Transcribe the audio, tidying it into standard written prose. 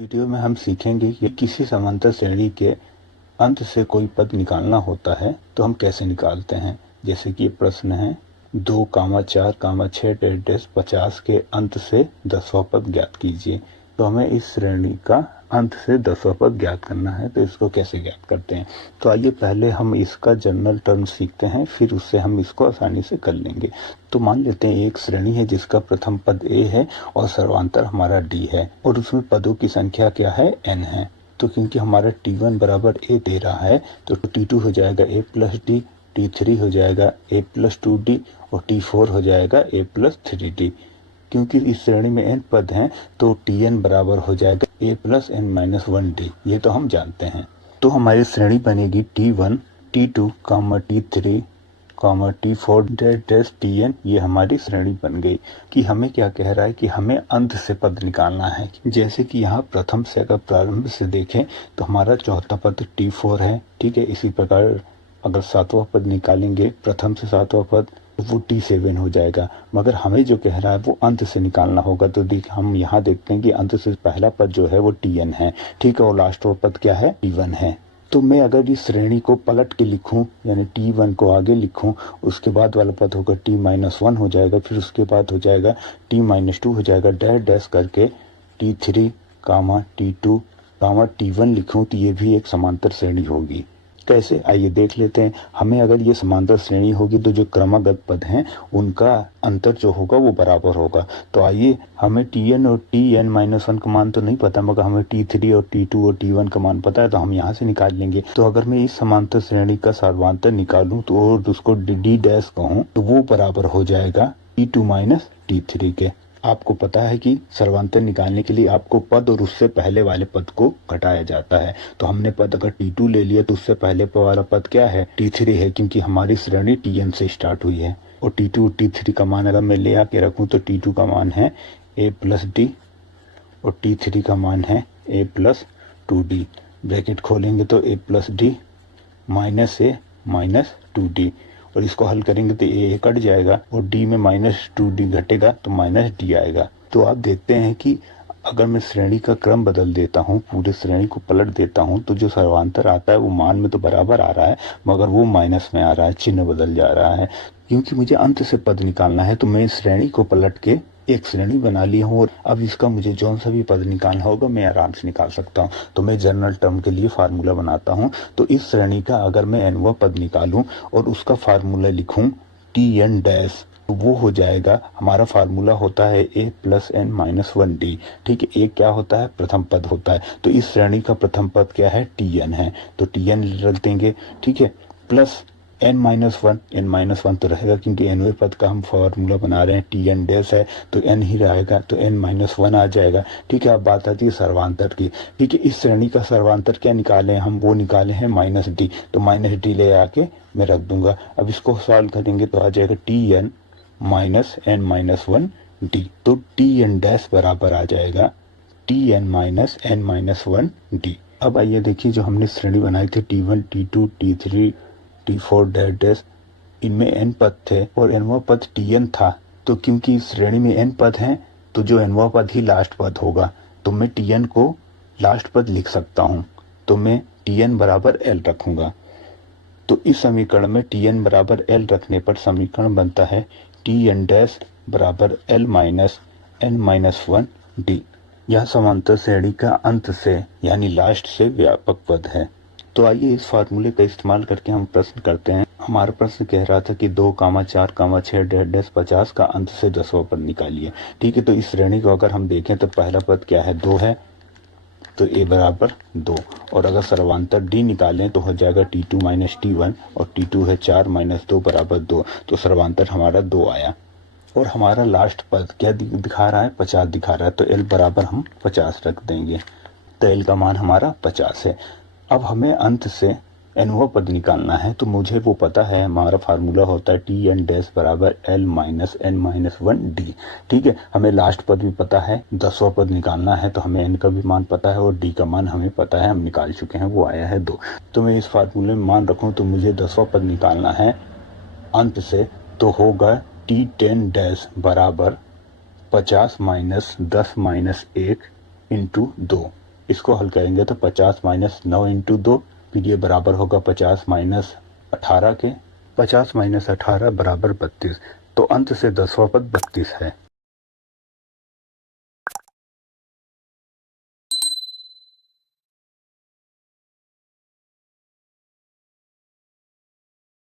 Video में हम सीखेंगे कि किसी समांतर श्रेणी के अंत से कोई पद निकालना होता है तो हम कैसे निकालते हैं। जैसे कि ये प्रश्न है 2,4,6 50 के अंत से 10वां पद ज्ञात कीजिए। तो हमें इस श्रेणी का अंत से 10वां पद ज्ञात करना है, तो इसको कैसे ज्ञात करते हैं। तो आइए पहले हम इसका जनरल टर्म सीखते हैं, फिर उससे हम इसको आसानी से कर लेंगे। तो मान लेते हैं एक श्रेणी है जिसका प्रथम पद a है और सर्वांतर हमारा d है और उसमें पदों की संख्या क्या है, n है। तो क्योंकि हमारा t1 बराबर a दे रहा है तो t2 हो जाएगा a प्लस डी, t3 हो जाएगा a प्लस 2d और t4 हो जाएगा a प्लस 3d। क्योंकि इस श्रेणी में n पद हैं तो tn बराबर हो जाएगा a plus n minus 1d। ये तो हम जानते हैं। तो हमारी श्रेणी बनेगी t1, t2, t3, t4 dash tn। ये हमारी श्रेणी बन गई। कि हमें क्या कह रहा है कि हमें अंत से पद निकालना है। जैसे कि यहाँ प्रथम से अगर प्रारंभ से देखें तो हमारा चौथा पद t4 है, ठीक है। इसी प्रकार अगर सातवां पद निकालेंगे प्रथम से सातवां पद तो वो t7 हो जाएगा। मगर हमें जो कह रहा है वो अंत से निकालना होगा। तो हम यहाँ देखते हैं कि अंत से पहला पद जो है वो tn है, ठीक है। और लास्ट पद क्या है, t1 है। तो मैं अगर इस श्रेणी को पलट के लिखूं, यानी t1 को आगे लिखूं, उसके बाद वाला पद होगा t-1 हो जाएगा, फिर उसके बाद हो जाएगा t-2 हो जाएगा, डैश डैश करके t3, t2, t1 लिखूं तो ये भी एक समांतर श्रेणी होगी। कैसे, आइए देख लेते हैं। हमें अगर ये समांतर श्रेणी होगी तो जो क्रमगत पद हैं उनका अंतर जो होगा वो बराबर होगा। तो आइए, हमें tn और tn-1 का मान तो नहीं पता, मगर हमें t3 और t2 और t1 का मान पता है, तो हम यहाँ से निकाल लेंगे। तो अगर मैं इस समांतर श्रेणी का सर्वांतर निकालूं तो और उसको d डैश कहूँ तो वो बराबर हो जाएगा t2 माइनस t3 के। आपको पता है कि सर्वांतर निकालने के लिए आपको पद और उससे पहले वाले पद को घटाया जाता है। तो हमने पद अगर t2 ले लिया तो उससे पहले वाला पद क्या है, t3 है, क्योंकि हमारी श्रेणी tn से स्टार्ट हुई है। और t2 और t3 का मान अगर मैं ले आके रखूं तो t2 का मान है a प्लस डी और t3 का मान है a प्लस 2d। ब्रैकेट खोलेंगे तो a plus D minus a minus 2d, और इसको हल करेंगे तो a कट जाएगा और d में माइनस 2d घटेगा तो माइनस d आएगा। तो आप देखते हैं कि अगर मैं श्रेणी का क्रम बदल देता हूँ, पूरे श्रेणी को पलट देता हूँ, तो जो सर्वांतर आता है वो मान में तो बराबर आ रहा है मगर वो माइनस में आ रहा है, चिन्ह बदल जा रहा है। क्योंकि मुझे अंत से पद निकालना है तो मैं श्रेणी को पलट के एक श्रेणी बना ली हूँ और अब इसका मुझे जौन सा भी पद निकालना होगा मैं आराम से निकाल सकता हूँ। तो मैं जनरल टर्म के लिए फार्मूला बनाता हूँ। तो इस श्रेणी का अगर मैं nवां पद निकालूं और उसका फार्मूला लिखूं tn डैश, तो वो हो जाएगा, हमारा फार्मूला होता है a plus n minus 1d, ठीक है। a क्या होता है, प्रथम पद होता है। तो इस श्रेणी का प्रथम पद क्या है, tn है, तो tn रख देंगे, ठीक है। प्लस n-1 तो रहेगा क्योंकि nवें पद का हम फॉर्मूला बना रहे हैं, tn डैश है तो n ही रहेगा, तो n-1 आ जाएगा, ठीक है। अब बात आती है सर्वांतर की, ठीक है। इस श्रेणी का सर्वांतर क्या निकाले हम, वो निकाले हैं माइनस डी, तो माइनस डी ले आके मैं रख दूंगा। अब इसको सॉल्व करेंगे तो आ जाएगा tn माइनस n-1d, तो tn डैश बराबर आ जाएगा tn माइनस n-1d। अब आइए देखिए, जो हमने श्रेणी बनाई थी t1, t2, t3, t4 dash dash, इनमें n पद थे और nवां पद tn था। तो क्योंकि इस श्रेणी में n पद हैं तो जो nवां पद ही लास्ट पद होगा, तो मैं tn को लास्ट पद लिख सकता हूं। तो मैं tn बराबर l रखूंगा। तो इस समीकरण में tn बराबर l रखने पर समीकरण बनता है tn डैश बराबर l माइनस n-1d। यह समांतर श्रेणी का अंत से यानी लास्ट से व्यापक पद है। तो आइए इस फार्मूले का इस्तेमाल करके हम प्रश्न करते हैं। हमारा प्रश्न कह रहा था कि 2,4,6 डैश 50 का अंत से 10वां पद निकालिए, ठीक है। तो इस श्रेणी को अगर हम देखें तो पहला पद क्या है, 2 है, तो a बराबर 2, और अगर सर्वांतर d निकालें तो हो जाएगा t2 माइनस t1 और t2 है 4 माइनस 2 बराबर 2, तो सर्वांतर हमारा 2 आया। और हमारा लास्ट पद क्या दिखा रहा है, 50 दिखा रहा है, तो l बराबर हम 50 रख देंगे, तो l का मान हमारा 50 है। अब हमें अंत से nवां पद निकालना है, तो मुझे वो पता है, हमारा फार्मूला होता है tn डैश बराबर l माइनस n-1d, ठीक है। हमें लास्ट पद भी पता है, 10वां पद निकालना है तो हमें n का भी मान पता है और d का मान हमें पता है, हम निकाल चुके हैं, वो आया है 2। तो मैं इस फार्मूले में मान रखूं तो मुझे 10वां पद निकालना है अंत से, तो होगा t10 डैश बराबर 50 माइनस 10 माइनस 1 इंटू 2, इसको हल करेंगे तो 50 माइनस 9 इंटू 2, फिर ये बराबर होगा 50 माइनस 18 के, 50 माइनस 18 बराबर 32। तो अंत से 10वां पद 32 है।